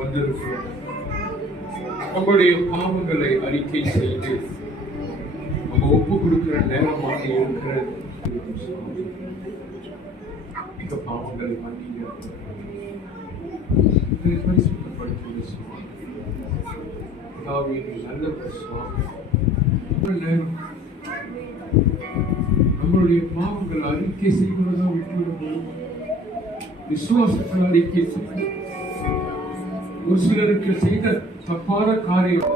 வந்திருக்கிறோம். நம்முடைய பாவங்களை அறிக்கை செய்து நம்ம ஒப்பு கொடுக்கிற நேரமாக இருக்கிறது. இந்த பாவங்களை மன்னிங்க, பரிசுத்தப்படுத்துவது சுவாமி. பிதாவே, நீர் நல்லவர் சுவாமி. நேரம் நம்மளுடைய பாவங்கள் அறிக்கை செய்வதா விட்டுவிடும். விசுவாசத்தில் அறிக்கை செய்ய ஒரு சிலருக்கு செய்த தப்பான காரியம்